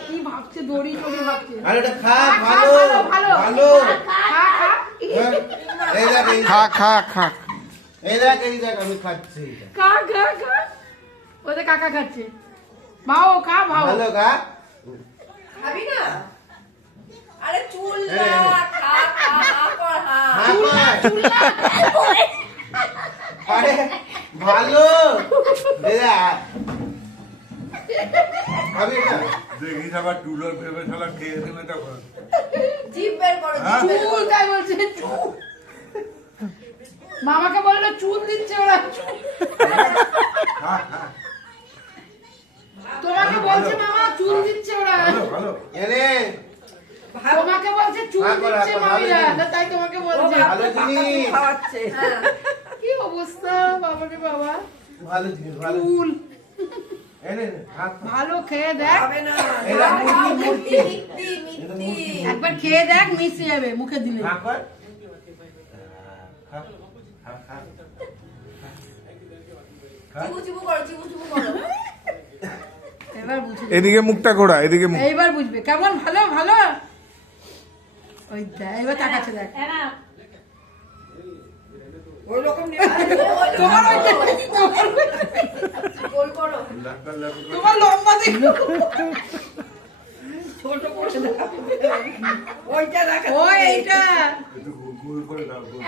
কি ভাবছে দড়ি দড়ি ভাবছে। আরে এটা খা, ভালো ভালো খা খা খা। এই দেখ আমি খাচ্ছি। খা খা খা। ওদের কাকা খাচ্ছে। ভাও খা ভাও। ভালো খা। খাবি না? আরে চুল না, খা খা কর হা। চুল না। আরে ভালো। দেয়া। খাবি না? দেখি আবার টুলোর ভেবে শালা খেয়ে দেবে তখন। জিভ বের করো, জিভ বের করো। চুল তাই বলছে চুল। মামাকে বললো চুল দিচ্ছে ওরা। তোমাকে বলছে মামা চুল দিচ্ছে ওরা। ভালো এনে তোমাকে বলছে চুল দিচ্ছে মামিরা, তাই তোমাকে বলছে। ভালো জিনিস। খাওয়াচ্ছে। হ্যাঁ। কি অবস্থা বাবারে বাবা। ভালো জিনিস ভালো। চুল এনে ভালো খেয়ে দেখ। খাবে না। এরা মূর্তি, মিথ্যি, মিথ্যি। একবার খেয়ে দেখ মিশে যাবে মুখে দিলে। খা কর। খা খা খা। চিবু চিবু করো, চিবু চিবু করো। এবার বুঝবে। এদিকে মুখটা ঘোরা, এদিকে মুখ। এইবার বুঝবে কেমন ভালো ভালো। ওই দেখ এবার তাকাচ্ছে দেখ। ওই রকম নেবে। তোমার ওই গোল করো। তোমার লম্বা দেখো। ছোট করে দেখাবে। ওইটা দেখা। ওই এইটা একটু গোল করে দাও, গোল।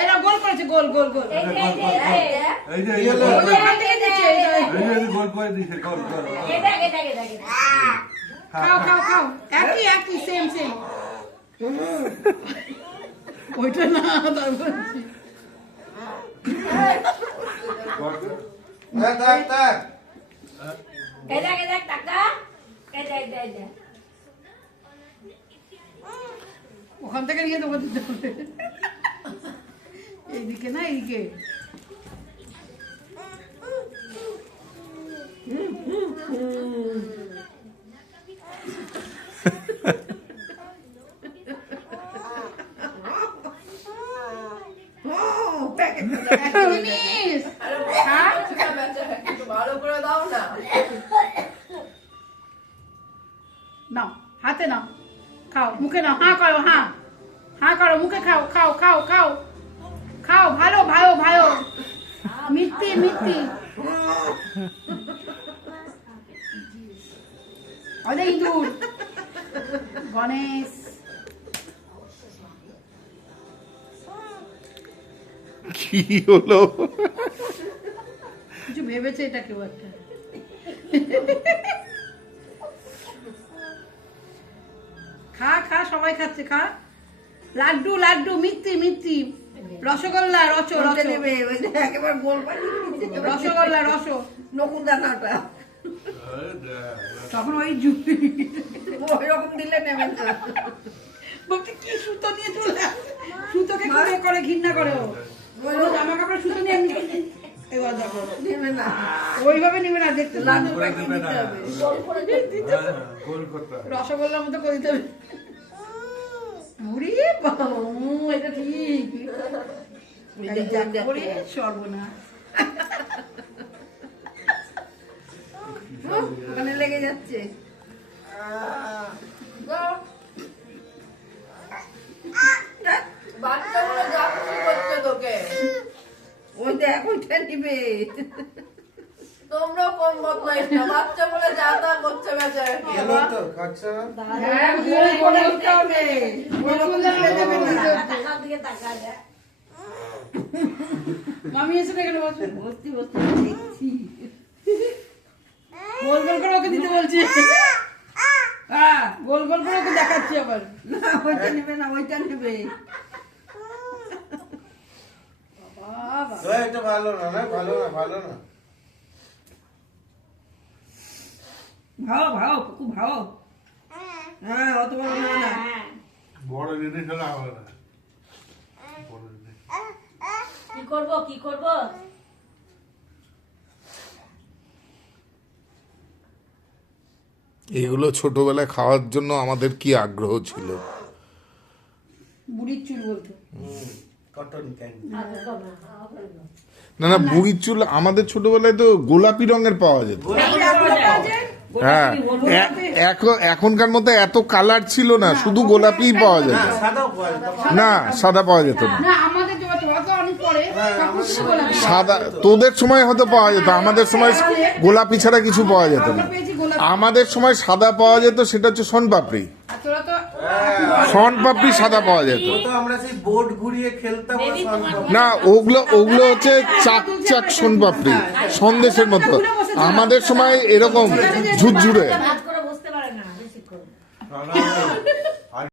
এরা গোল করেছে গোল গোল গোল। এই যে এই যে Yellow. গোল ওই করে- ওখান থেকে দিচ্ছে এই যে। এই যে গোল করে দিছে, গোল গোল গোল। খাও খাও খাও একই একই সেম সেম। ওইটা না তার বলছি। গোল করে। থাক থাক। ওখান থেকে নিয়ে তোমাকে দিতে হবে। এইদিকে না এইদিকে। একটা জিনিস খা। একটু ভালো করে দাও না। নাও হাতে নাও খাও মুখে নাও হ্যাঁ করো হ্যাঁ হ্যাঁ করো মুখে খাও খাও খাও খাও খাও ভালো ভালো ভালো মিথ্যি মিথ্যি। অদে ইঁদুর গণেশ কি হলো? কিছু ভেবেছে এটা কেউ একটা। খা খা সবাই খাচ্ছে খা। লাড্ডু লাড্ডু মিথ্যি মিথ্যি রসগোল্লা রস রস নেবে ওই যে একেবারে গোল পানি। রসগোল্লা রস নকুন দানাটা তখন ওই জুড়ি ওই রকম দিলে নেবেন না। বলতে কি সুতো নিয়ে চলে আসে। সুতোকে করে করে ঘৃণা করে ও। ওই জামা কাপড় সুতো নিয়ে এমনি এবার দেখো নেবে না। ওইভাবে নিবে না দেখতে লাড্ডু করে প্যাকেট দেবে দিতে না। হবে। গোল করতে হবে। রসগোল্লার মতো করে দিতে হবে। ওরে বাবা এটা ঠিক এই যা করে সর্বনাশ। ওখানে লেগে যাচ্ছে। বাচ্চাগুলো যা খুশি করছে তোকে। ওই দেখ ওইটা নিবে। তোমরা কম বদমাইশ না, বাচ্চা বলে যা তা করছে বেচারা। এলো তো খাচ্ছ না? হ্যাঁ গোল করে দিতে হবে। ওই রকম দিলে দেবে না। মামি এসে এখানে বসে বসতি বসতি দেখছি। গোল গোল করে ওকে দিতে বলছি। হ্যাঁ গোল গোল করে ওকে দেখাচ্ছি আবার। না ওইটা নেবে না, ওইটা নেবে। বাবা তো এটা ভালো না না ভালো না ভালো না। ভাও ভাও খুব ভাও। হ্যাঁ অত বড় নেবে না। বড় জিনিস হলে হবে না। বড় জিনিস। কি করব কি করব? এগুলো ছোটবেলায় খাওয়ার জন্য আমাদের কি আগ্রহ ছিল। বুড়ির চুল বলতো কটন ক্যান্ডি। না না, বুড়ির চুল আমাদের ছোটবেলায় তো গোলাপি রঙের পাওয়া যেত। হ্যাঁ, এখনকার মতো এত কালার ছিল না, শুধু গোলাপিই পাওয়া যেত। না, সাদাও পাওয়া যেত। না, সাদা পাওয়া যেত না। না আমাদের যত অনেক পরে তখন শুধু গোলাপি। সাদা তোদের সময় হয়তো পাওয়া যেত, আমাদের সময় গোলাপি ছাড়া কিছু পাওয়া যেত না। আমরা পেয়েছি গোলাপি। আমাদের সময় সাদা পাওয়া যেত, সেটা হচ্ছে সোনপাপড়ি। আর তোরা তো সোনপাপড়ি সাদা পাওয়া যেত। তো আমরা সেই বোর্ড ঘুরিয়ে খেলতাম আর সব- না, ওগুলো হচ্ছে চাক চাক সোনপাপড়ি, সন্দেশের মতো। আমাদের সময় এরকম ঝুরঝুরে।